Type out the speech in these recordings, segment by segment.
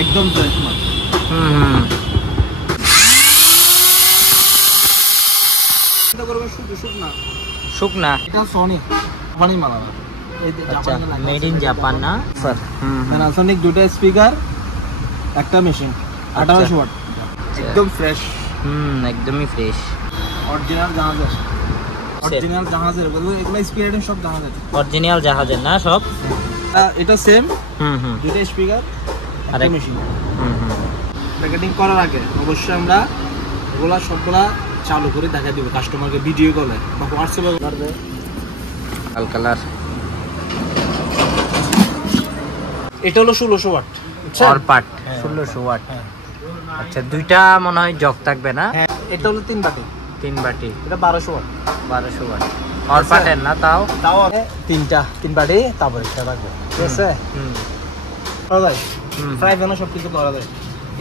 একদম ফ্রেশ মাল। এটা করবে শুকনা শুকনা। এটা সনি মাল আমার। এই যে আচ্ছা, জাপানে মেড ইন জাপান না স্যার। প্যানাসোনিক দুটো স্পিকার, একটা মেশিন, 1800 ওয়াট, একদম ফ্রেশ। একদমই ফ্রেশ, অরিজিনাল জাহাজের। অরিজিনাল জাহাজের এগুলো স্পিকার সব জাহাজের। অরিজিনাল জাহাজের না সব? এটা সেম। দুটো স্পিকার, আর একটা মেশিন। প্যাকেটিং করার আগে অবশ্যই আমরা এগুলা সবগুলা চালু করে দেখা দিব কাস্টমারকে ভিডিও কলে বা হোয়াটসঅ্যাপে। লাল কালার। এটা হলো 1600 ওয়াট অল পার্ট 1600 ওয়াট। আচ্ছা, দুইটা মনে হয় জগ থাকবে না? হ্যাঁ, এটা হলো 3 বাটি। 3 বাটি, এটা 1200 ওয়াট। 1200 ওয়াট অল পার্টের না? তাও তিন বাটি, তারপরে এটা রাখবে, ঠিক আছে? করা যায়, ফ্রাই প্যানও সব কিছু করা যায়।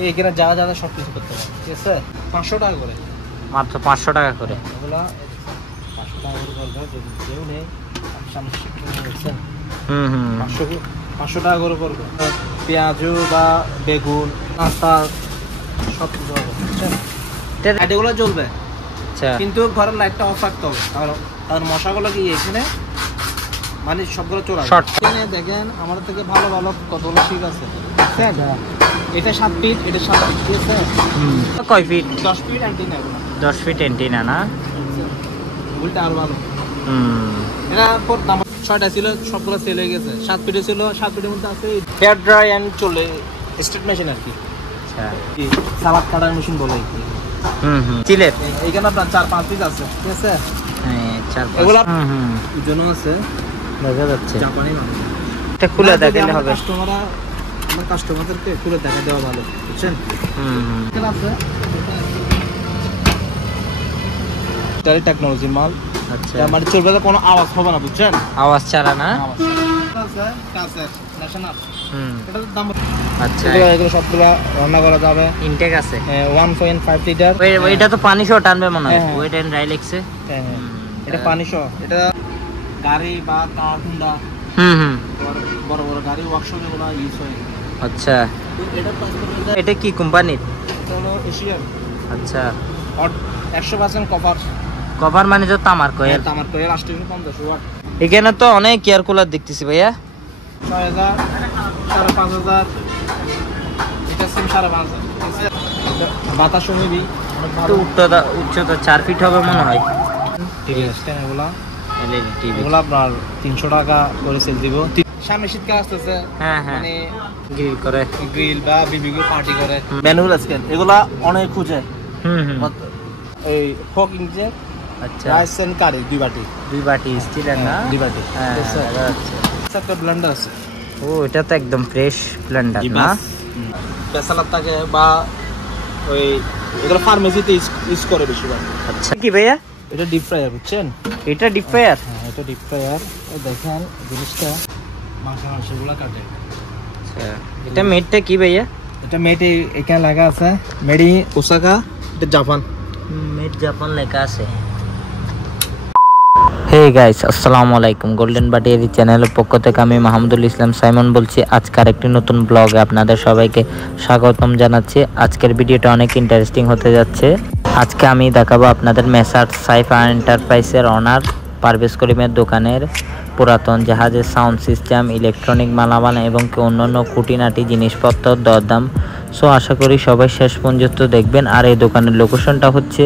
এখানে যা যা সব কিছু করতে পারে, ঠিক আছে? 500 টাকা করে, মাত্র 500 টাকা করে। এগুলা 500 টাকা করে করবে যদি কেউ নেই। সামনে দেখছেন 500 টাকা করে করবে। পেঁয়াজু বা বেগুন, নাস্তা সব কিছু হবে, বুঝছেন? এগুলো জ্বলবে, আচ্ছা, কিন্তু ঘরের লাইটটা অফ রাখতে হবে। আর মশাগুলো কি এখানে মানে সবগুলো চলে আসবে। এখানে দেখেন আমাদের থেকে ভালো ভালো কতগুলো শিক আছে। এটা 7 ফিট, এটা 7 ফিট, ঠিক আছে? কয় ফিট? 10 ফিট অ্যান্টিনা এগুলো। 10 ফিট অ্যান্টিনা না? উল্টা আর ভালো। এটা নাম্বার 6টা ছিল, সবগুলো সেল হয়ে গেছে। 7 ফিটে ছিল, 7 ফিটের মধ্যে আছে হেয়ার ড্রাই এন্ড চলে স্টেট মেশিন আর কি। আচ্ছা, সালাদ কাটার মেশিন বলে কি। চিলের এইখানে আপনার 4-5 পিস আছে, ঠিক আছে? হ্যাঁ, 4-5। এগুলা ওজনও আছে, দেখা যাচ্ছে। জাপানি মানুষ। এটা খুলে দেখালে হবে। আমার কাস্টমারদেরকে খুলে দেখা দেওয়া ভালো, বুঝছেন? এখানে আছে এটারই টেকনোলজি মাল। আচ্ছা, মানে চলবে, কোনো আওয়াজ হবে না, বুঝছেন? আওয়াজ ছাড়া না? এটার দাম আচ্ছা, এগুলো সবগুলা রান্না করা যাবে। ইনটেক আছে 1.5 লিটার। এটা তো পানি সহ টানবে মনে হয়। হ্যাঁ। ওয়েট এন্ড ড্রাই লেগছে। হ্যাঁ, এটা পানি সহ। এটা গাড়ি বা কার হুন্ডা, বড় বড় গাড়ি ওয়ার্কশপ এগুলো ইউজ হয়। আচ্ছা, এটা এটা কি কোম্পানির? এটা হলো এশিয়ান। আচ্ছা, 100% কভার। কভার মানে তো তামার কয়েল। তামার কয়েল 850 ওয়াট। এখানে তো অনেক এয়ার কুলার দেখতেছি ভাইয়া। 6000, 5500, এটা সিম 5500। বাতাস মিবি অনেক ভালো। উচ্চতা 4 ফিট হবে মনে হয়। ঠিক আছে, এগুলা এলইডি টিভি। এগুলা আপনার 300 টাকা করে সেল দিব। সামনে শীতকাল আসতেছে, হ্যাঁ, মানে গ্রিল করে, গ্রিল বা বিবিকিউ পার্টি করে। ম্যানুয়াল স্কেল এগুলা অনেক খুঁজে। এই ফক ইঞ্চের। আচ্ছা, রাইস এন্ড কারি 2 বাটি। 2 বাটি স্টিলের না? 2 বাটি। হ্যাঁ, আচ্ছা, একটা ব্লেন্ডার আছে। ও, এটা তো একদম ফ্রেশ ব্লেন্ডার না? পেছালার থাকে বা ওই এগুলো ফার্মেসিতে ইউজ করে বেশিরভাগ। আচ্ছা, কি ভাইয়া? এটা ডিপ ফ্রায়ার, বুঝছেন? এটা ডিপ ফ্রায়ার? হ্যাঁ, এটা ডিপ ফ্রায়ার। দেখেন জিনিসটা মাংসগুলো কাটে। আচ্ছা, এটা মেডটা কি ভাইয়া? এটা মেড এখানে লেখা আছে মেড ইন ওসাকা, এটা জাপান। মেড জাপান লেখা আছে। হে গাইস, আসসালামু আলাইকুম। গোল্ডেন বাটিয়ারি চ্যানেলের পক্ষ থেকে আমি মাহমুদুল ইসলাম সাইমন বলছি। আজকের একটি নতুন ব্লগে আপনাদের সবাইকে স্বাগতম জানাচ্ছি। আজকের ভিডিওটা অনেক ইন্টারেস্টিং হতে যাচ্ছে। আজকে আমি দেখাবো আপনাদের মেসার্স সাইফা এন্টারপ্রাইজের অনার পারভেজ করিমের দোকানের পুরাতন জাহাজের সাউন্ড সিস্টেম, ইলেকট্রনিক মালামাল এবং অন্যান্য খুঁটিনাটি জিনিসপত্রের দরদাম। সো আশা করি সবাই শেষ পর্যন্ত দেখবেন। আর এই দোকানের লোকেশনটা হচ্ছে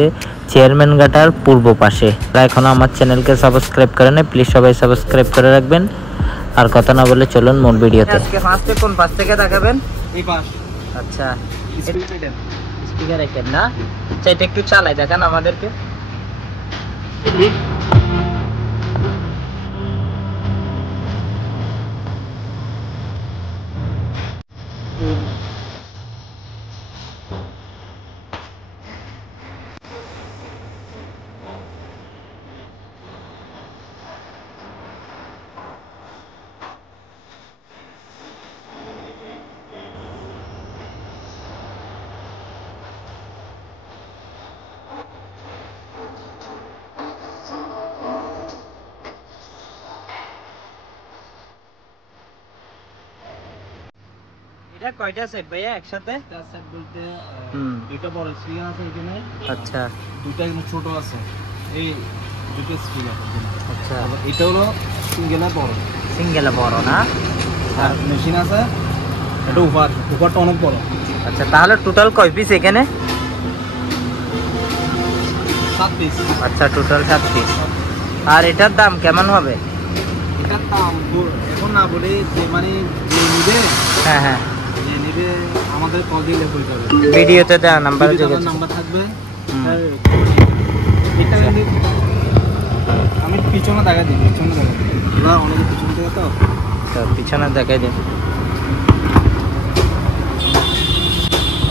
চেয়ারম্যান ঘাটার পূর্ব পাশে। এখনও আমার চ্যানেলকে সাবস্ক্রাইব করে নেই, প্লিজ সবাই সাবস্ক্রাইব করে রাখবেন। আর কথা না বলে চলুন মূল ভিডিওতে। আজকে ফার্স্টে কোন পাশ থেকে দেখাবেন? এই পাশ। আচ্ছা, স্পিকার আইটেম না? আচ্ছা, এটা একটু চালাই দেখান আমাদেরকে। এটা কয়টা সেট ভাইয়া একসাথে? চার সেট বলতে হুম দুটো বড় স্পিকার আছে এখানে, আচ্ছা দুটো এখানে ছোট আছে, এই দুটো স্পিকার। আচ্ছা এটা হলো সিঙ্গেল আর বড়, সিঙ্গেল বড় না? আর মেশিন আছে এটা উপরটা অনেক বড়। আচ্ছা তাহলে টোটাল কয় পিস এখানে? 7 পিস। আচ্ছা টোটাল 7 পিস। আর এটার দাম কেমন হবে? এটার দাম এখন না বলে যে মানে যে নিবে, হ্যাঁ হ্যাঁ যে নিবে আমাদের কল দিলে বলতে হবে, ভিডিওতে দেওয়া নাম্বারে যোগাযোগ। নাম্বার থাকবে। হুম। এটা আমি পিছনে দেখা দিই, পিছনে দেখা দিই, ওরা অনেকে পিছন থেকে তো পিছনে দেখাই দিন।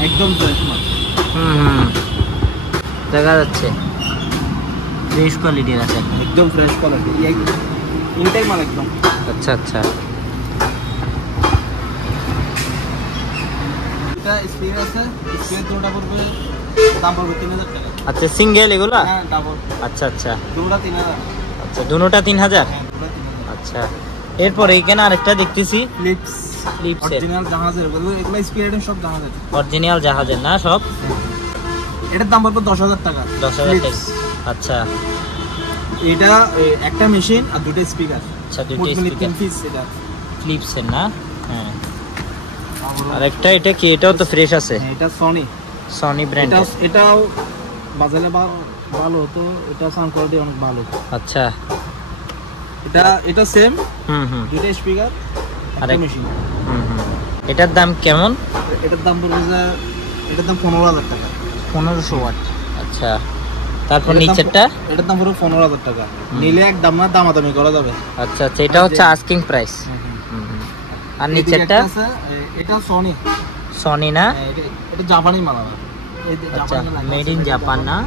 একদম ফ্রেশ মাল। হুম দেখা যাচ্ছে ফ্রেশ কোয়ালিটির আছে। একদম ফ্রেশ কোয়ালিটি, ইনটাই মাল একদম। আচ্ছা আচ্ছা এটা স্পিকার আছে, স্পিকার দুটো পড়বে, দাম পড়বে 3000 টাকা। আচ্ছা সিঙ্গেল এগুলা? হ্যাঁ ডাবল। আচ্ছা আচ্ছা দুটোটা 3000। আচ্ছা দুটোটা 3000? হ্যাঁ দুটোটা 3000। আচ্ছা এরপরে এখানে আরেকটা দেখতেছি ফ্লিপস, ফ্লিপসের অরিজিনাল জাহাজের, এগুলো স্পিকার সব জাহাজের। অরিজিনাল জাহাজের না সব? এটার দাম পড়বে 10,000 টাকা। 10,000 টাকা। আচ্ছা এটা একটা মেশিন আর দুটো স্পিকার। আচ্ছা দুটো স্পিকার 3 পিস এটা। ফ্লিপসের না? হ্যাঁ আর একটা এটা কি? এটাও তো ফ্রেশ আছে। হ্যাঁ, এটা সনি, সনি ব্র্যান্ড। এটাও বাজারে ভালো তো, এটা সাউন্ড কোয়ালিটি অনেক ভালো। আচ্ছা এটা সেম, হুম দুটো স্পিকার আর একটা মেশিন। এটার দাম কেমন? এটার দাম পড়বে যে, এটার দাম 15,000 টাকা। 1500 ওয়াট। আচ্ছা তারপর নিচেরটা? এটার দাম পুরো 15,000 টাকা। নিলে এক দাম না, দামাদামি করা যাবে। আচ্ছা আচ্ছা এটা হচ্ছে আস্কিং প্রাইস। আর নিচেরটা? এটা সনি। সনি না? এটা জাপানি মাল। আচ্ছা মেড ইন জাপান না?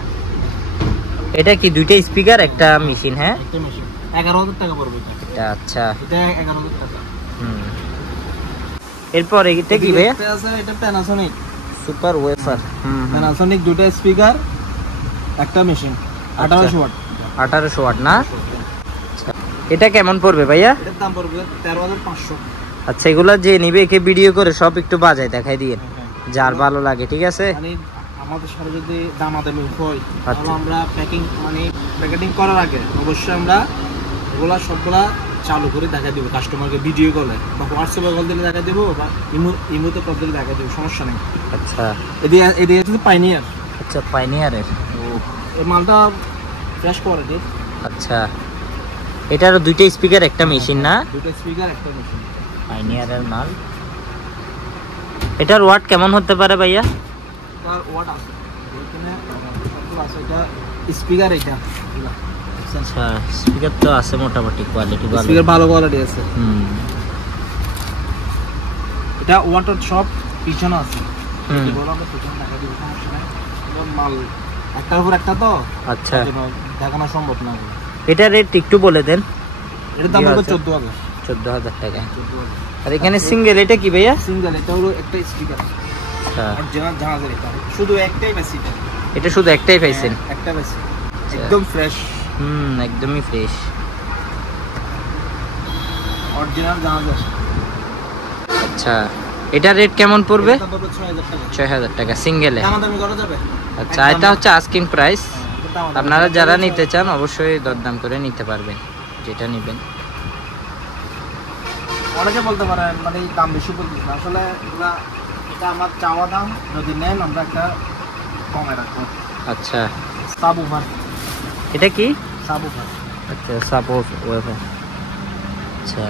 এটা কি দুইটা স্পিকার একটা মেশিন? হ্যাঁ একটা মেশিন 11,000 টাকা পড়বে এটা। আচ্ছা এটা 11,000 টাকা। এরপর এটা কি ভাই? এটা আছে, এটা প্যানাসোনিক সুপার ওয়েফার। প্যানাসোনিক দুটো স্পিকার একটা মেশিন, 1800 ওয়াট। 1800 ওয়াট না? আচ্ছা এটা কেমন পড়বে ভাইয়া? এটার দাম পড়বে 13,500। আচ্ছা এগুলা যে নিবে একে ভিডিও করে সব একটু বাজায় দেখাই দিয়ে, যার ভালো লাগে। ঠিক আছে মানে আমাদের সাথে যদি দামাদামি হয় তাহলে আচ্ছা। আমরা প্যাকেটিং করার আগে অবশ্যই আমরা এগুলা সবগুলা চালু করে দেখা দেবো কাস্টমারকে, ভিডিও কলে বা হোয়াটসঅ্যাপে কল দিলে দেখা দেবো, বা ইমোতে কল দিলে দেখা দেবো, সমস্যা নেই। আচ্ছা এদিকে হচ্ছে পাইনিয়ার। আচ্ছা পাইনিয়ারের। এই মালটা ফ্রেশ কোয়ালিটির। আচ্ছা এটারও দুইটা স্পিকার একটা মেশিন না? দুটো স্পিকার একটা মেশিন। পাইনিয়ারের মাল। এটার ওয়াট কেমন হতে পারে ভাইয়া? তার ওয়াট আছে এখানে সবগুলো আছে। এটা স্পিকার, এটা আচ্ছা স্পিকার তো আছে মোটামুটি কোয়ালিটি ভালো। স্পিকার ভালো কোয়ালিটি আছে। এটা ওয়াটার সব পিছনে আছে। বড় আমরা পিছনে দেখা দিব, সমস্যা নাই। মাল একটার উপর একটা তো, আচ্ছা দেখানো সম্ভব না। এটা রেট একটু বলে দেন। এটার দাম হবে 14,000। 14,000 টাকা। আর এখানে সিঙ্গেল এটা কি ভাইয়া? সিঙ্গেল, এটা হলো একটা স্পিকার। আচ্ছা অরিজিনাল জাহাজের, এটা শুধু একটাই মেশিন। এটা শুধু একটাই পাইছেন? একটা মেশিন একদম ফ্রেশ। একদমই ফ্রেশ। অরিজিনাল জাহাজের। আচ্ছা এটা রেট কেমন পড়বে? এটা পড়বে 6,000 টাকা। 6,000 টাকা সিঙ্গেলে। দামাদামি করা যাবে। আচ্ছা এটা হচ্ছে আস্কিং প্রাইস। আপনারা যারা নিতে চান অবশ্যই দরদাম করে নিতে পারবেন, যেটা নেবেন। অনেকে বলতে পারেন মানে দাম বেশি বলতেছে, আসলে এটা আমার চাওয়া দাম, যদি নেন আমরা একটা কমে রাখবো। আচ্ছা সাবউফার। এটা কি? সাবউফার। আচ্ছা সাপোর্ট ওয়েফার। আচ্ছা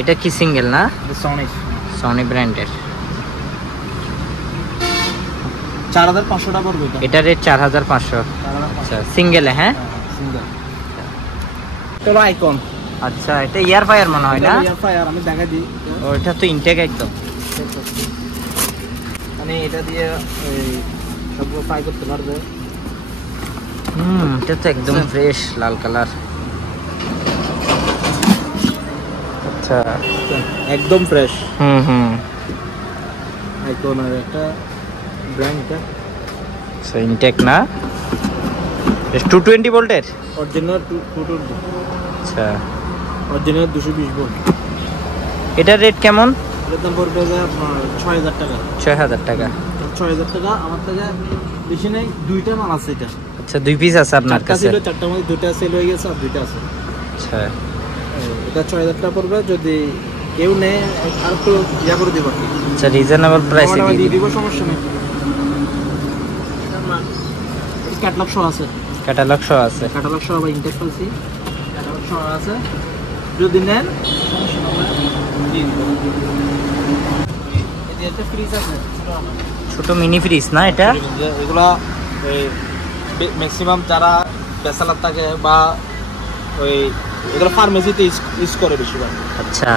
এটা কি সিঙ্গেল না? সনি। সনি ব্র্যান্ডের। 4,500 টাকা পড়বে এটা। এটা রেট 4,500। আচ্ছা সিঙ্গেলে? হ্যাঁ সিঙ্গেল। চলো আইকন। আচ্ছা এটা ইয়ার ফায়ার মনে হয় না? ইয়ার ফায়ার আমি দেখা দিই। ওটা তো ইনটেক একদম। মানে এটা দিয়ে সবগুলো ফ্রাই করতে পারবে। এটা তো একদম ফ্রেশ লাল কালার। আচ্ছা একদম ফ্রেশ। আইকন আর একটা ব্র্যান্ডটা ইনটেক না? 220 ভোল্টের অরিজিনাল 220। আচ্ছা অরিজিনাল 220 ভোল্ট। এটার রেট কেমন? এটার দাম পড়বে যে আপনার 6000 টাকা। 6000 টাকা। 6000 টাকা। আমার থেকে বেশি নেই, দুইটা মাল আছে এটা। আচ্ছা, 2 পিস আছে আপনার কাছে? ছিল, 4টার মধ্যে 2টা সেল হয়ে গেছে আর 2টা আছে। আচ্ছা, এটা 6000 টাকা পড়বে। যদি কেউ নেয় আর একটু ইয়া করে দিব। আচ্ছা, রিজনেবল প্রাইসে দিয়ে দিব, সমস্যা নেই। ক্যাটালগ শো আছে। ক্যাটালগ সহ আছে? ক্যাটালগ শো বা ইনটেক পাইছি, ক্যাটালগ শো আছে। যদি নেন সমস্যা নেই, দিয়ে দিব। এই যে একটা ফ্রিজ আছে, ছোট মিনি ফ্রিজ না এটা? এগুলা ম্যাক্সিমাম যারা বেসালার থাকে বা ওই এগুলো ফার্মেসিতে ইউজ করে বেশিরভাগ। আচ্ছা,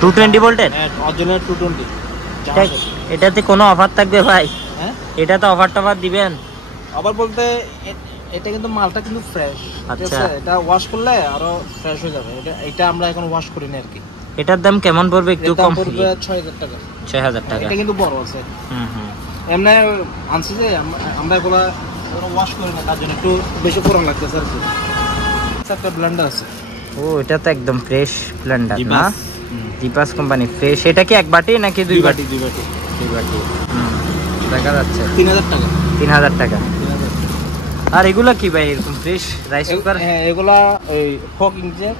220 ভোল্টের? হ্যাঁ, অরিজিনাল 220। এটাতে কোনো অফার থাকবে ভাই? হ্যাঁ, এটা তো অফার টফার দিবেন? আবার বলতে এটা কিন্তু মালটা কিন্তু ফ্রেশ। আচ্ছা, এটা ওয়াশ করলে আরো ফ্রেশ হয়ে যাবে। এটা আমরা এখন ওয়াশ করি না আর কি। এটার দাম কেমন পড়বে একটু কম? পড়বে 6000 টাকা। 6000 টাকা। এটা কিন্তু বড় আছে। এমনি আনছি যে আমরা এগুলো ওয়াশ করি না, তার জন্য একটু বেশি পুরান লাগতেছে আর কি। একটা ব্লেন্ডার আছে। ও, এটা তো একদম ফ্রেশ ব্লেন্ডার না? Geepas company fresh. এটা কি এক বাটি নাকি 2 বাটি? 2 বাটি। 2 বাটি। দেখা যাচ্ছে 3000 টাকা। 3000 টাকা। আর এগুলা কি ভাই এরকম ফ্রেশ রাইস কুকার? হ্যাঁ, এগুলা ওই ফক ইঞ্জেক।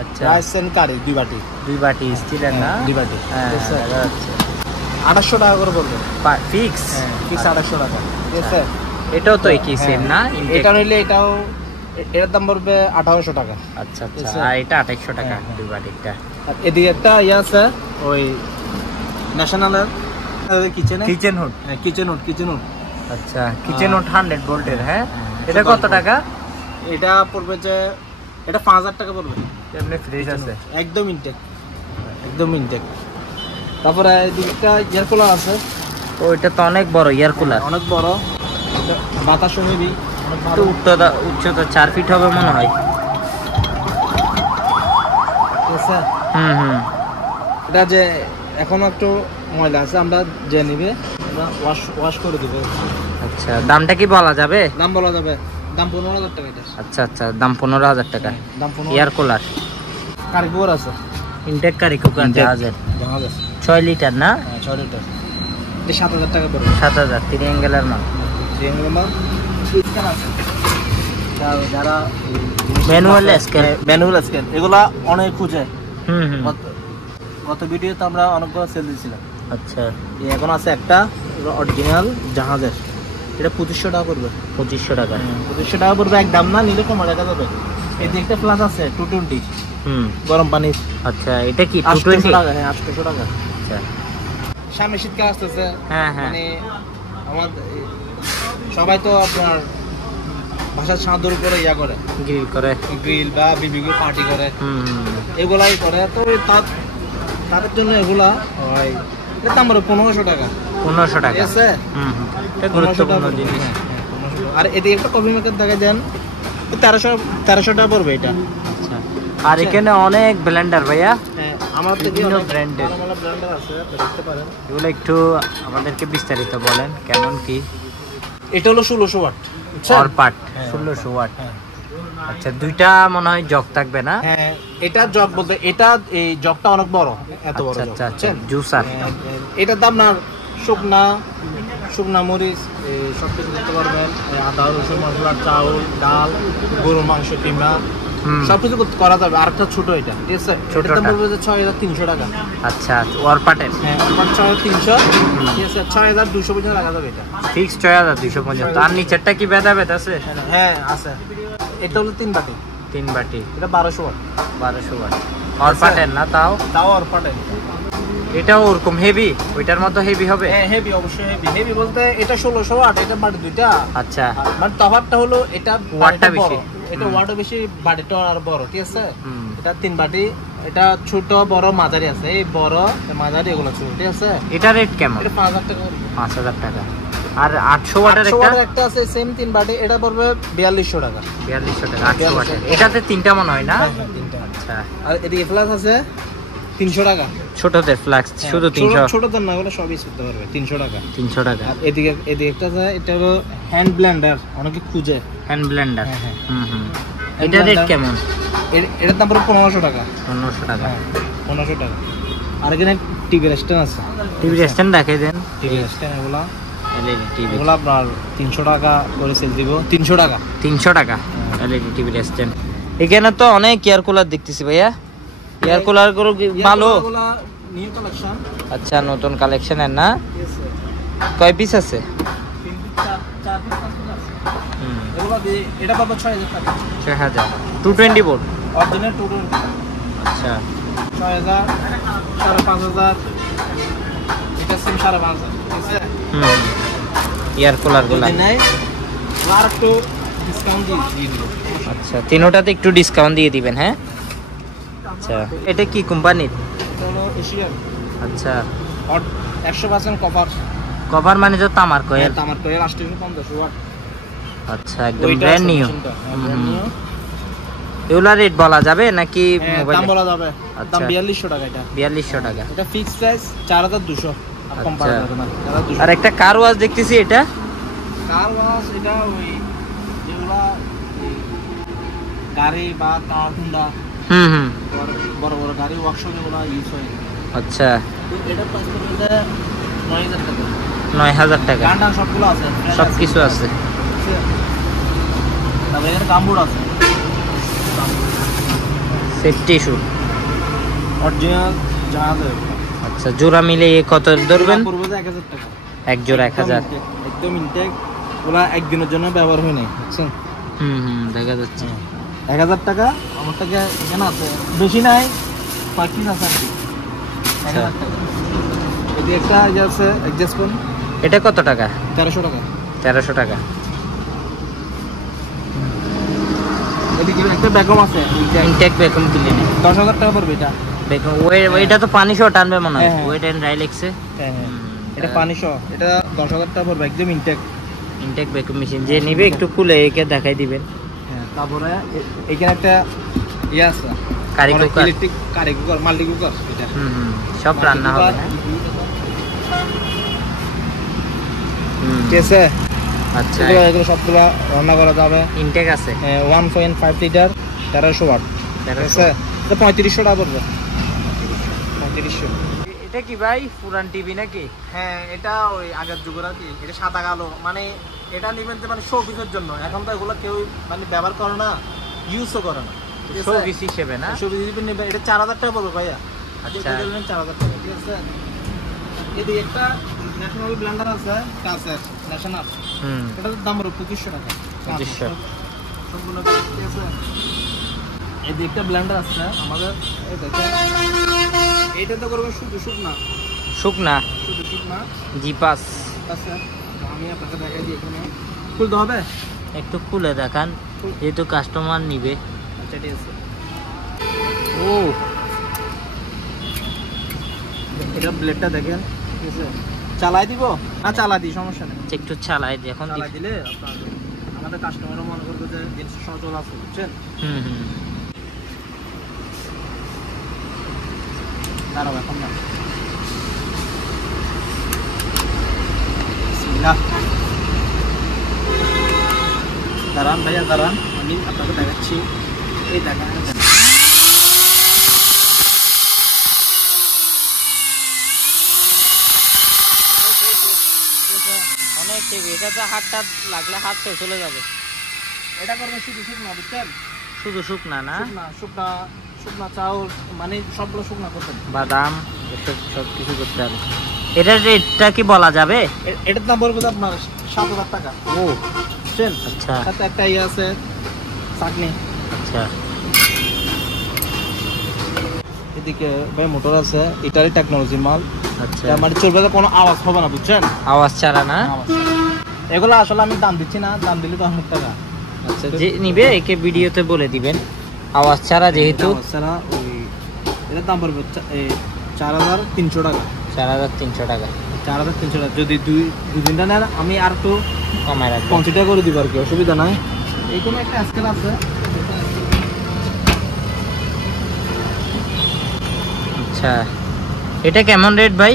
আচ্ছা, রাইস এন্ড কারি 2 বাটি। 2 বাটি স্টিলের না? 2 বাটি। হ্যাঁ, দেখা যাচ্ছে 2800 টাকা করে পড়বে ফিক্স। ফিক্স 2800 টাকা। ঠিক আছে, এটাও তো একই সেম না? এটা নিলে এটাও এটার দাম পড়বে 1800 টাকা। আচ্ছা আচ্ছা, আর এটা 2800 টাকা 2 বাটিটা। আর এদিকে একটা ইয়ে আছে ওই ন্যাশনালের কিচেন হুড। হ্যাঁ, কিচেন হুড। আচ্ছা, কিচেন হুড 100 ভোল্টের। হ্যাঁ, এটা কত টাকা? এটা পড়বে যে এটা 5000 টাকা পড়বে। এমনি ফ্রিজ আছে? একদম ইনটেক। তারপরে এদিকে একটা এয়ার কুলার আছে। ও, এটা তো অনেক বড় এয়ার কুলার। অনেক বড়, বাতাস হেভি, অনেক ভালো। উচ্চতা 4 ফিট হবে মনে হয়। এটা যে এখনো একটু ময়লা আছে, আমরা যে নিবে আমরা ওয়াশ করে দেবো। আচ্ছা, দামটা কি বলা যাবে? দাম বলা যাবে। দাম 15000 টাকা এটা। আচ্ছা আচ্ছা, দাম 15000 টাকা। দাম 15। এয়ার কুলার কারি কুকার আছে, ইনটেক কারি কুকার জাহাজের। 6 লিটার না? হ্যাঁ, 6 লিটার। এটা 7000 টাকা পড়বে। 7000। 3 অ্যাঙ্গেলের মাল। স্ক্যান আছে, যারা ম্যানুয়াল স্ক্যান এগুলা অনেক খুঁজে। হুম। গত ভিডিওতে আমরা অনেকগুলো সেল দিয়েছিলাম। আচ্ছা, এখন আছে একটা অরিজিনাল জাহাজের। এটা 2500 টাকা পড়বে। 2500 টাকা। 2500 টাকা পড়বে, একদম না, নিলে কম টাকা যাবে। এই যে একটা প্লাস আছে 220 গরম পানি। আচ্ছা, এটা কি 800 টাকা? হ্যাঁ, 800 টাকা। আচ্ছা, সামনে শীতকাল আসতেছে। হ্যাঁ হ্যাঁ, মানে আমার সবাই তো আপনার বাসার ছাদের উপরে ইয়া করে, গ্রিল বা বিবিকিউ পার্টি করে, এগুলাই করে। তো তাদের জন্য এগুলা হয় দাম 1500 টাকা। 1500 টাকা। ঠিক আছে, এটা গুরুত্বপূর্ণ জিনিস। আর এদিকে একটা কফি মেকার দেখা যান 1300 টাকা পড়বে এটা। আচ্ছা, আর এখানে অনেক ব্লেন্ডার ভাইয়া। হ্যাঁ, আমার বিভিন্ন ব্র্যান্ডের ব্লেন্ডার আছে, দেখতে পারেন। এগুলো একটু আমাদেরকে বিস্তারিত বলেন কেমন কি? এটা হলো 1600 ওয়াট পার পার্ট। 1600 ওয়াট। আচ্ছা, দুইটা মনে হয় জগ থাকবে না? হ্যাঁ, এটা জগ বলতে এটা এই জগটা অনেক বড়, এত বড়। আচ্ছা আচ্ছা, জুসার। এটার দাম না শুকনা মরিচ সব কিছু দেখতে পারবেন। আদা রসুন মশলা, চাউল, ডাল, গরুর মাংস, কিমা সবকিছু করা যাবে। আর একটা ছোট, এটা ঠিক আছে, ছোটটা বলবে যে 6300 টাকা। আচ্ছা, ওয়ার পার্টের? হ্যাঁ, 6300। ঠিক আছে, 6200 পর্যন্ত রাখা যাবে এটা। ফিক্স 6200 পর্যন্ত। আর নিচেরটা কি বেদা আছে? হ্যাঁ, আছে। এটা হলো 3 বাটি। 3 বাটি। এটা 1200 ওয়াট। 1200 ওয়াট। ওয়ার পার্টের না? তাও ওয়ার পার্টের। এটাও ওরকম হেভি? ওইটার মতো হেভি হবে? হ্যাঁ, হেভি, অবশ্যই হেভি বলতে এটা 1600 ওয়াট, এটা বাটি দুইটা। আচ্ছা, মানে তফাৎটা হলো এটা ওয়াটটা বেশি। এটা ওয়াটও বেশি, বাটিটা আর বড়। ঠিক আছে, এটা 3 বাটি। এটা ছোট বড় মাঝারি আছে। এই বড় মাঝারি এগুলো ছোট। ঠিক আছে, এটা রেট কেমন? এটা 5000 টাকা। 5000 টাকা। আর 800 ওয়াটের একটা আছে সেম 3 বাটি, এটা পড়বে 4200 টাকা। 4200 টাকা 800 ওয়াটের। এটাতে 3টা মনে হয় না? হ্যাঁ, 3টা। আচ্ছা, আর এদিকে ফ্লাক্স আছে 300 টাকা। ছোটদের ফ্লাক্স শুধু 300? ছোটদের না, ওগুলো সবই করতে পারবে 300 টাকা। 300 টাকা। আর এদিকে একটা আছে, এটা হলো হ্যান্ড ব্লেন্ডার, অনেকে খুঁজে হ্যান্ড ব্লেন্ডার। হ্যাঁ। এটা রেট কেমন? এটার দাম পড়বে 1500 টাকা। 1500 টাকা। 1500 টাকা। আর এখানে টিভি স্ট্যান্ড আছে। টিভি স্ট্যান্ড দেখাই দেন। টিভি স্ট্যান্ড এগুলা এলইডি টিভি, এগুলো আপনার 300 টাকা করে সেল দিব। 300 টাকা। 300 টাকা এলইডি টিভি স্ট্যান্ড। এখানে তো অনেক এয়ার কুলার দেখতেছি ভাইয়া। এয়ার কুলার গুলো ভালো, নিউ কালেকশন। আচ্ছা নতুন কালেকশনের না? কয় পিস আছে? 4 পিস আছে। এগুলো এটা পাবো 6000 টাকা। 6000 220 ভোল্ট অরিজিনাল 220। আচ্ছা 6000, 5500, এটা সিম 5500। ঠিক আছে। এয়ার কুলার গুলা নাই আর একটু ডিসকাউন্ট দিয়ে দিব। আচ্ছা তিনোটাতে একটু ডিসকাউন্ট দিয়ে দিবেন। হ্যাঁ আচ্ছা এটা কি কোম্পানির? এটা হলো এশিয়ান। আচ্ছা 100% কভার। কভার মানে যে তামার কয়েল? তামার কয়েল 850 ওয়াট। আচ্ছা একদম ব্র্যান্ড নিউ। এগুলা রেট বলা যাবে নাকি মোবাইলে? দাম বলা যাবে। আচ্ছা দাম 4200 টাকা। এটা 4200 টাকা। এটা ফিক্স প্রাইস 4200। আর কম পাওয়া যাবে না। 4200। আর একটা কার ওয়াশ দেখতেছি, এটা কার ওয়াশ। এটা ওই যেগুলা গাড়ি বা কার হুন্ডা বড় বড় গাড়ি ওয়ার্কশপ যেগুলো ইউজ হয়। আচ্ছা এটা প্রাইস পড়বে 9000 টাকা। 9000 টাকা। গান্ডান সবগুলো আছে, সব কিছু আছে। তারপরে এখানে গামবুট আছে, সেফটি শু অরিজিনাল জাহাজ। আচ্ছা জোড়া মিলে কত ধরবেন? পড়বে 1000 টাকা। এক জোড়া 1000। একদম ইনটেক। ওরা একদিনের জন্য ব্যবহার হয় নাই, বুঝছেন? দেখা যাচ্ছে। 1000 টাকা। আমার টাকা এখানে আছে, বেশি নাই, কয়েকদিন আছে আর কি। 1000 টাকা। এটি একটা যে আছে অ্যাডজাস্টমেন্ট। এটা কত টাকা? 1300 টাকা। 1300 টাকা। এদিকে একটা ব্যাকম আছে, ইনটেক ভ্যাকুম ক্লিনার 10000 টাকা পড়বে এটা। ভ্যাকুম ওইটা তো পানি সহ টানবে মনে হয়। হ্যাঁ। ওয়েট এন্ড রাইলেক্সে। হ্যাঁ হ্যাঁ, এটা পানি সহ। এটা 10000 টাকা পড়বে, একদম ইনটেক। ইনটেক ভ্যাকুম মেশিন যে নিবে একটু খুলে একে দেখাই দিবেন। হ্যাঁ, তারপরে এখানে একটা ইয়ে আছে, curry cooker, electric curry cooker, multi cooker. এটা সব রান্না হবে। ঠিক আছে। আচ্ছা এগুলো সবগুলো রান্না করা যাবে। ইনটেক আছে 1.5 লিটার 1300 ওয়াট। ঠিক আছে। এটা 3500 টাকা পড়বে। 3500। এটা কি ভাই পুরান টিভি নাকি? হ্যাঁ, এটা ওই আগের যুগের আর কি। এটা সাদা কালো, মানে এটা নিবেন যে মানে শো পিসের জন্য। এখন তো এগুলো কেউ মানে ব্যবহার করে না, ইউজও করে না। শো পিস হিসেবে না? শো পিস হিসেবে নেবেন। এটা 4000 টাকা পড়বে ভাইয়া। আচ্ছা 4000 টাকা। ঠিক আছে। এদিকে একটা ন্যাশনাল ব্লেন্ডার আছে, কাসের ন্যাশনাল। এটার দাম পড়বে 2500 টাকা। 2500 সম্পূর্ণ। ঠিক আছে। এদিকে একটা ব্লেন্ডার আছে আমাদের, এই দেখেন। এটা তো করবে শুধু শুকনা। শুকনা শুধু শুকনা জিপাস আছে। আমি আপনাকে দেখাই দিই। এখানে খুলতে হবে, একটু খুলে দেখান যেহেতু কাস্টমার নিবে। আচ্ছা ঠিক আছে। ও এটা ব্লেডটা দেখেন। ঠিক আছে। চালাই দিব না? চালাই দিই, সমস্যা নেই। একটু চালাই দিয়ে এখন চালাই দিলে আপনার আমাদের কাস্টমারও মনে করবে যে জিনিস সচল আছে, বুঝছেন? দাঁড়াও, এখন না। দাঁড়ান ভাইয়া, দাঁড়ান, আমি আপনাকে দেখাচ্ছি। এই দেখেন, অনেক টিভি। এটাতে হাতটা লাগলে হাত শেষ চলে যাবে। এটা করবেন শুধু শুকনা, বুঝছেন? শুধু শুকনা না? শুকনা শুকনা চাউল, মানে সবগুলো শুকনা করবেন। বাদাম এসব সব কিছু করতে হবে। এটার রেটটা কি বলা যাবে? এটার দাম পড়বে আপনার 7000 টাকা। ও বুঝছেন? আচ্ছা সাথে একটা ইয়ে আছে, চাটনি। আচ্ছা এদিকে ভাই মোটর আছে, এটারই টেকনোলজি মাল। আচ্ছা মানে চলবে, কোনো আওয়াজ হবে না, বুঝছেন? আওয়াজ ছাড়া না? এগুলো আসলে আমি দাম দিচ্ছি না, দাম দিলে তো 1000 টাকা। আচ্ছা যে নিবে একে ভিডিওতে বলে দিবেন আওয়াজ ছাড়া, যেহেতু ছাড়া। ওই এটার দাম পড়বে 4300 টাকা। 4300 টাকা। 4300 টাকা। যদি দুদিনটা নেন আমি আর একটু কমায় রাখবো। 50 টাকা করে দিব আর কি, অসুবিধা নাই। এই কোনো একটা স্কেল আছে। আচ্ছা এটা কেমন রেট ভাই?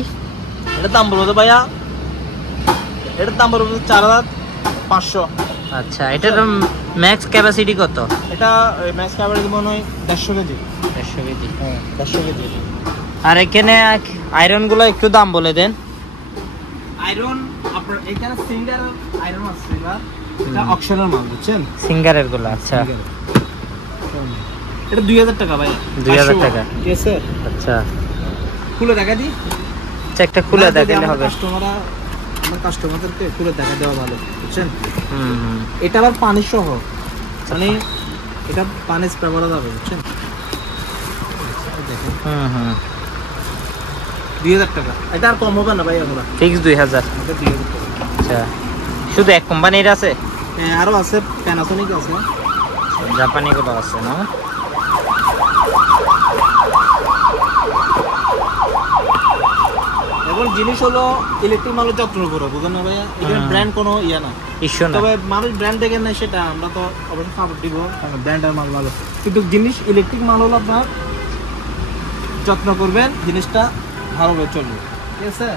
এটার দাম বলবো তো ভাইয়া, এটার দাম বলবো 4500। আচ্ছা এটার ম্যাক্স ক্যাপাসিটি কত? এটা ম্যাক্স ক্যাপাসিটি মনে হয় 150 কেজি। 150 কেজি। হ্যাঁ 150 কেজি। আর এখানে আয়রন গুলো একটু দাম বলে দেন। আয়রন আপনার এখানে সিঙ্গার আয়রন আছে, এটা অকশনের মাল বুঝছেন, সিঙ্গারের গুলো। আচ্ছা এটা 2000 টাকা ভাই, 2000 টাকা। ঠিক আছে, আচ্ছা খুলে দেখা দি। আচ্ছা একটা খুলে দেখালে হবে। আমার কাস্টমারদেরকে খুলে দেখা দেওয়া ভালো বুঝছেন। হুম এটা আবার পানি সহ, মানে এটা পানি স্প্রে করা যাবে বুঝছেন। দেখেন হুম 2000 টাকা, এটা আর কম হবে না ভাই, আমরা ফিক্স 2000। এটা 2000 টাকা। আচ্ছা শুধু এক কোম্পানির আছে? হ্যাঁ আরো আছে, প্যানাসোনিক আছে, জাপানি গুলো আছে না? এখন জিনিস হলো ইলেকট্রিক মালের যত্নের উপরে, বুঝলেন না ভাইয়া, এখানে ব্র্যান্ড কোনো ইয়া না, ইস্যু না। তবে মানুষ ব্র্যান্ড দেখে নেয় সেটা আমরা তো অবশ্যই সাপোর্ট দিব, কারণ ব্র্যান্ডের মাল ভালো, কিন্তু জিনিস ইলেকট্রিক মাল হলো আপনার যত্ন করবেন, জিনিসটা ভালোভাবে চলবে, ঠিক আছে।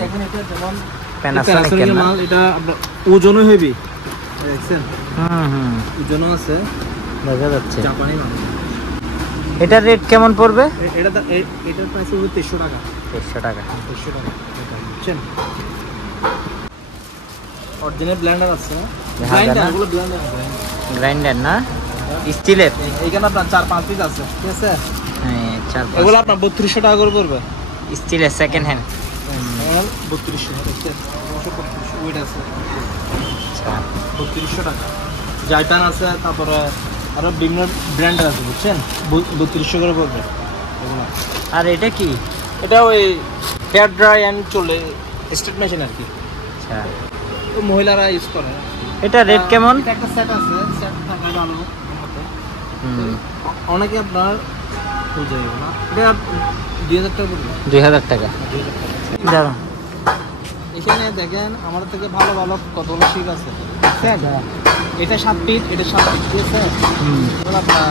দেখেন এটা যেমন প্যানাসোনিকের মাল, এটা আপনার ওজনও হেভি, দেখছেন ওজনও আছে, দেখা যাচ্ছে জাপানি মাল। এটার রেট কেমন পড়বে? এটার প্রাইস হলো 300 টাকা। 300 টাকা। 300 টাকা বুঝছেন। অরিজিনাল ব্লেন্ডার আছে, ব্লেন্ডার এগুলো ব্লেন্ডার গ্রাইন্ডার না, স্টিলের। এইখানে আপনার 4-5 পিস আছে, ঠিক আছে। হ্যাঁ 4-5 এগুলো আপনার 3200 টাকা করে পড়বে, স্টিলের সেকেন্ড হ্যান্ড। 3200 ওয়েট আছে। আচ্ছা 3200 টাকা। জাইটান আছে, তারপরে আরো বিভিন্ন ব্র্যান্ডের আছে বুঝছেন, 3200 করে পড়বে এগুলো। আর এটা কি? এটা ওই হেয়ার ড্রাই অ্যান্ড চলে স্টেট মেশিন আর কি, আচ্ছা তো মহিলারা ইউজ করে। এটা রেট কেমন? এটা একটা সেট আছে, সেট থাকা ভালো। অনেকে আপনার বুঝে যাবে না, এটা 2000 টাকা পড়বে। 2000 টাকা। দাঁড়ান এখানে দেখেন আমাদের থেকে ভালো ভালো কতগুলো শিক আছে, ঠিক আছে। এটা 7 ফিট, এটা 7 ফিট, ঠিক আছে। এগুলো আপনার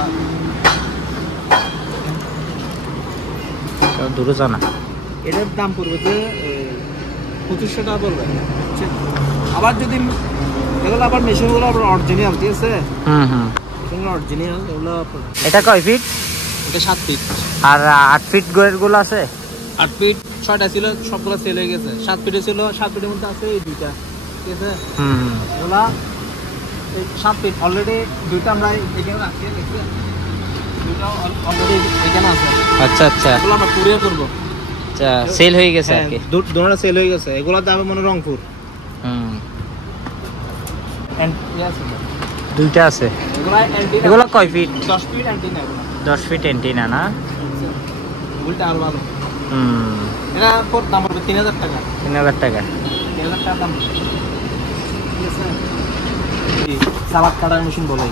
দূরে জানা, এটার দাম পড়বে যে 2500 টাকা পড়বে, বুঝছেন। আবার যদি এগুলো আবার মেশিনগুলো আবার অরিজিনাল, ঠিক আছে, এগুলো অরিজিনাল। এগুলো এটা কয় ফিট? এটা 7 ফিট। আর 8 ফিট গোয়ের গুলো আছে? 8 ফিট 6টা ছিল, সবগুলো সেল হয়ে গেছে। 7 ফিটে ছিল, 7 ফিটের মধ্যে আছে এই দুইটা, ঠিক আছে। এগুলা 7 ফিট অলরেডি দুইটা আমরা এখানে রাখছি, দেখছেন, দুইটা অলরেডি এখানে আছে। আচ্ছা আচ্ছা, এগুলো আমরা কুরিয়ার করবো। আচ্ছা সেল হয়ে গেছে আর কি? দুটোটা সেল হয়ে গেছে। এগুলোর দাম মনে রংপুর। দুইটা আছে। এগুলো কয় ফিট? 10 ফিট অ্যান্টিনা, এগুলো 10 ফিট অ্যান্টিনা না? উল্টা আরো ভালো। এটা কত দাম পড়বে? 3000 টাকা। 3000 টাকা। 3000 টাকা দাম, ঠিক আছে। সালাদ কাটার মেশিন বলে,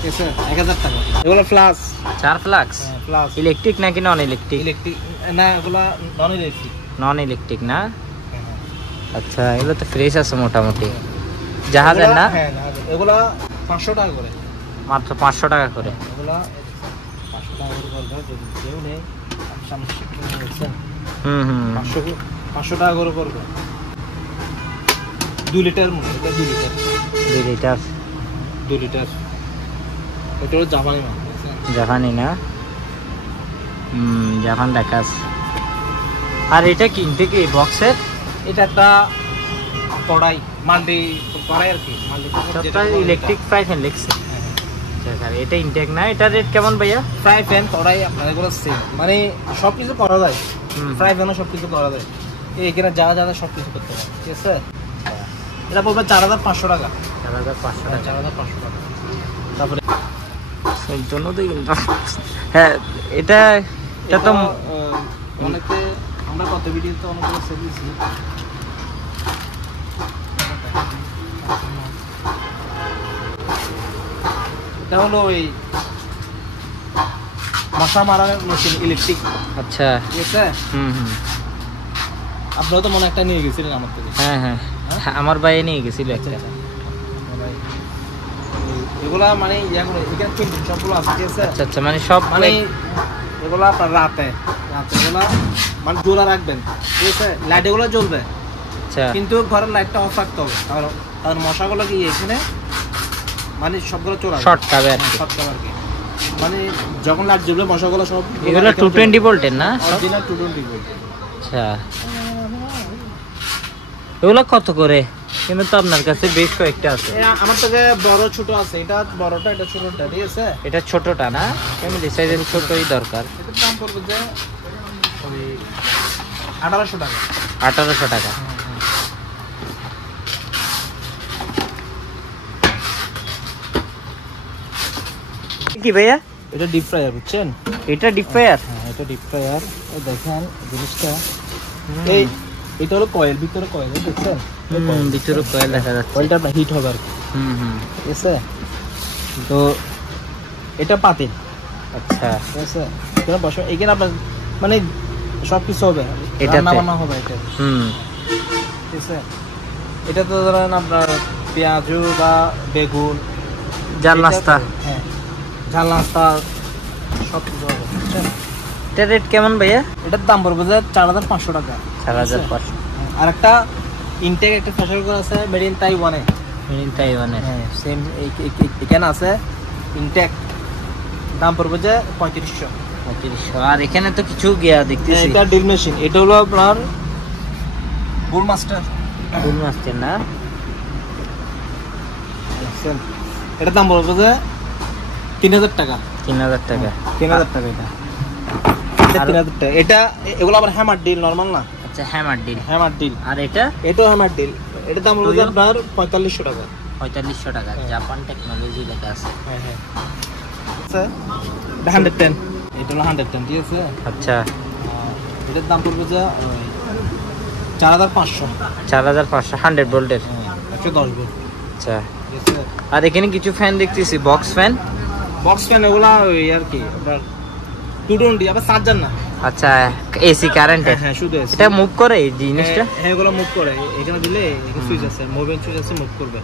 ঠিক আছে, 1000 টাকা। এগুলো ফ্লাস, 4 ফ্লাক্স। ফ্লাস ইলেকট্রিক নাকি নন ইলেকট্রিক? ইলেকট্রিক না, এগুলো নন ইলেকট্রিক। নন ইলেকট্রিক না? আচ্ছা এগুলো তো ফ্রেশ আছে মোটামুটি। জাহাজের না? হ্যাঁ এগুলো 500 টাকা করে, মাত্র 500 টাকা করে। এগুলো 500 টাকা করে পড়বে, যদি কেউ নেই সামনে দেখছেন। 500 টাকা করে পড়বে। 2 লিটার মতো, এটা 2 লিটার। 2 লিটার। 2 লিটার। এটা হলো জাপানি মাল, জাপানি না? জাপান দেখাস। আর এটা কিনতে কি বক্সের? এটা একটা কড়াই, মাল্টি কড়াই আর কি, মাল্টি ইলেকট্রিক ফ্রাই প্যান লিখছে। এটা ইনটেক না? এটা রেট কেমন ভাইয়া? ফ্রাই প্যান, কড়াই আপনার এগুলো সেম, মানে সব কিছু করা যায়। ফ্রাই প্যানও সব কিছু করা যায়, এখানে যা যা সব কিছু করতে পারে, ঠিক আছে। এটা পড়বে 4500 টাকা। 4500 টাকা। 4500 টাকা। তারপরে সেই জন্য তো কিন্তু হ্যাঁ এটা তো অনেকে আমরা কত ভিডিওতে অনেকগুলো সেল দিয়েছি। এটা হলো ওই মশা মারার মেশিন, ইলেকট্রিক। আচ্ছা ঠিক আছে। আপনারা তো মনে একটা নিয়ে গেছিলেন আমার থেকে। হ্যাঁ, আমার ভাই নিয়ে গেছিল একটা। এগুলা মানে ইয়া করে এখানে প্রিন্টিং সবগুলো আছে, ঠিক আছে। আচ্ছা মানে সব মানে এগুলা আপনার রাতে এগুলা মানে জ্বলা রাখবেন, ঠিক আছে। লাইট এগুলো জ্বলবে, আচ্ছা, কিন্তু ঘরের লাইটটা অফ রাখতে হবে, কারণ মশাগুলো কি এখানে মানে সবগুলো চলে শর্ট খাবে আর কি। শর্ট খাবে আর কি। মানে যখন লাইট জ্বলবে মশাগুলো সব এগুলো 220 ভোল্টের না অরিজিনাল 220 ভোল্ট। আচ্ছা, এগুলো কত করে? কিন্তু তো আপনার কাছে বেশ কয়েকটা আছে। আমার থেকে বড় ছোট আছে, এটা বড়টা এটা ছোটটা, ঠিক আছে? এটা ছোটটা না, ফ্যামিলি সাইজের ছোটই দরকার। এটার দাম পড়বে যে ওই 1800 টাকা। 1800 টাকা। কি ভাইয়া? এটা ডিপ ফ্রায়ার, বুঝছেন? এটা ডিপ ফ্রায়ার? হ্যাঁ, এটা ডিপ ফ্রায়ার। এই দেখেন জিনিসটা, এই এটা হলো কয়েল, ভিতরে কয়েল, দেখছেন? ভিতরে কয়েল দেখা যাচ্ছে। কয়েলটা হিট হবে আর কি, ঠিক আছে? তো এটা পাতিল। আচ্ছা, ঠিক আছে? এখানে বসে, এখানে আপনার মানে সব কিছু হবে, এটাতে? রান্না বান্না হবে এটা, ঠিক আছে? এটা তো ধরেন আপনার পেঁয়াজু বা বেগুন, জাল নাস্তা। হ্যাঁ, ঝাল নাস্তা সব কিছু হবে, বুঝছেন? এটা রেট কেমন ভাইয়া? এটার দাম পড়বে যে 4500 টাকা। 4500। আর একটা ইনটেক একটা প্রেসার কুকার আছে মেড ইন তাইওয়ানে। তাইওয়ানের? হ্যাঁ, সেম এখানে আছে ইনটেক, দাম পড়বে যে 3500। 3500। আর এখানে তো কিছু গিয়া দেখতেছি। এটা ড্রিল মেশিন, এটা হলো আপনার বুল মাস্টার। ফুল মাস্টার না? সেম, এটার দাম পড়বে যে 3000 টাকা। 3000 টাকা। 3000 টাকা এটা। এটা 3000 টাকা। এটা এগুলো আবার হ্যামার ডিল, নরমাল না। আচ্ছা, হ্যামার ডিল। Hammer drill. আর এটা? এটাও হ্যামার ডিল। এটার দাম পড়বে আপনার 4500 টাকা। 4500 টাকা। জাপান টেকনোলজি লেখা আছে। হ্যাঁ হ্যাঁ, আচ্ছা, এটা 110। এটা হলো 110, ঠিক আছে? আচ্ছা, এটার দাম পড়বে যে 4500। 4500 100 ভোল্টের। 110 ভোল্ট। আচ্ছা, ঠিক আছে? আর এখানে কিছু ফ্যান দেখতেছি, বক্স ফ্যান। বক্স ফ্যান এগুলা ওই আর কি আপনার 220, আবার চার্জার না। আচ্ছা, এসি কারেন্টের? হ্যাঁ, শুধু AC। এটা মুভ করে এই জিনিসটা? হ্যাঁ, এগুলো মুভ করে, এখানে দিলে এখানে সুইচ আছে, মুভিং সুইচ আছে, মুভ করবে।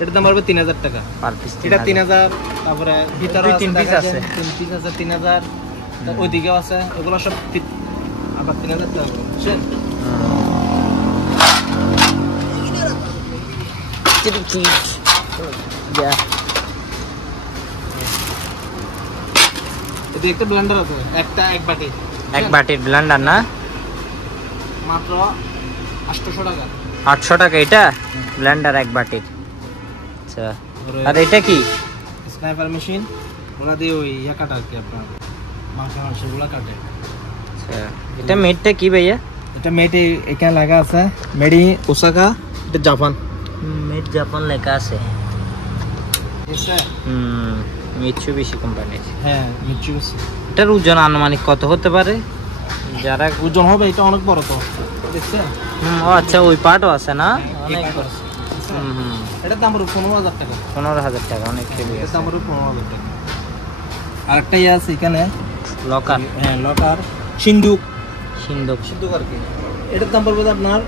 এটার দাম পড়বে 3000 টাকা পার পিস? এটা 3000। তারপরে ভিতরে দুই আছে, তিন পিস দেখা আছে। যায় 3 পিস আছে 3000। ওইদিকেও আছে, এগুলো সব আবার 3000 টাকা, বুঝছেন? এটা একটা ব্লেন্ডার আছে, এক বাটি। এক বাটির ব্লেন্ডার না? মাত্র 800 টাকা। 800 টাকা এটা ব্লেন্ডার এক বাটির। আচ্ছা, আর এটা কি? স্নাইপার মেশিন, ওরা দিয়ে ওই ইয়া কাটা আর কি, আপনার মাংসগুলো কাটে। আচ্ছা, এটা মেডটা কি ভাইয়া? এটা মেড এখানে লেখা আছে মেড ইন ওসাকা, এটা জাপান। মেড জাপান লেখা আছে। ঠিক আছে? মিৎসুবিশি কোম্পানির। হ্যাঁ, মিৎসুবিশি। এটার ওজন আনুমানিক কত হতে পারে? যারা ওজন হবে, এটা অনেক বড় তো, দেখছেন? ও আচ্ছা, ওই পার্টও আছে না? অনেক বড়। এটার দাম পড়বে 15000 টাকা। 15000 টাকা, অনেক হেভি। এটার দাম পড়বে 15000 টাকা। আরেকটা ইয়ে আছে এখানে, লকার। হ্যাঁ, লকার, সিন্দুক সিন্দুক। সিন্দুক আর কি। এটার দাম পড়বে আপনার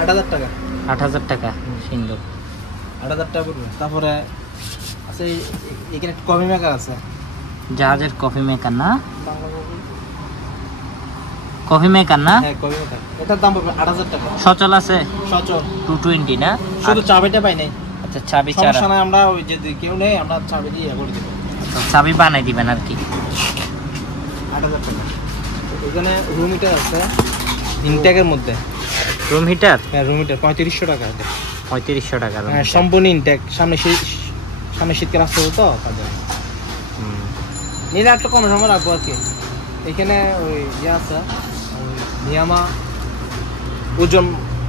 8000 টাকা। 8000 টাকা সিন্দুক। 8000 টাকা পড়বে। তারপরে আছে এখানে একটা কফি মেকার আছে, জাহাজের কফি মেকার না? কফি মেকার না? হ্যাঁ, কফি মেকার। এটার দাম পড়বে 8000 টাকা। সচল আছে? সচল 220 না? শুধু চাবিটা পাই নাই। আচ্ছা, চাবি ছাড়া? সমস্যা নাই, আমরা ওই যদি কেউ নেই আমরা চাবি দিয়ে ইয়ে করে দেবো। চাবি বানাই দিবেন আর কি। 8000 টাকা। এখানে রুম হিটার আছে ইনটেকের মধ্যে। Room heater? হ্যাঁ, রুম হিটার 3500 টাকা। 3500 টাকা। হ্যাঁ, সম্পূর্ণ ইনটেক। সামনে শীতকাল আসতে হবে তো, কাজে নিলে একটা কম সময় রাখবো আর কি। এখানে ওই ইয়ে আছে, নিয়ামা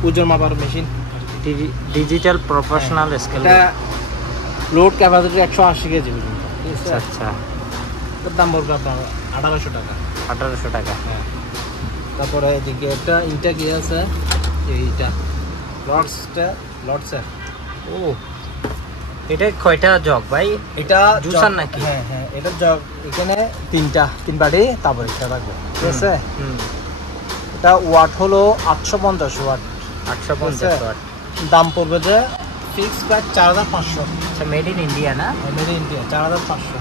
ওজন মাপার মেশিন, ডিজিটাল প্রফেশনাল স্কেল। এটা লোড ক্যাপাসিটি 180 কেজি পর্যন্ত। আচ্ছা আচ্ছা, এর দাম পড়বে আপনার 1800 টাকা। 1800 টাকা। হ্যাঁ, তারপরে এদিকে একটা ইনটেক ইয়ে আছে, এইটা লর্ডসের। ও, এটা কয়টা জগ ভাই? এটা জুসার নাকি? হ্যাঁ হ্যাঁ, এটা জগ। এখানে 3 বাটি, তারপরে এটা রাখবে, ঠিক আছে? এটা ওয়াট হলো 850 ওয়াট। 850 ওয়াট। দাম পড়বে যে ফিক্স প্রায় 4500। আচ্ছা, মেড ইন ইন্ডিয়া না? Made in India 4500।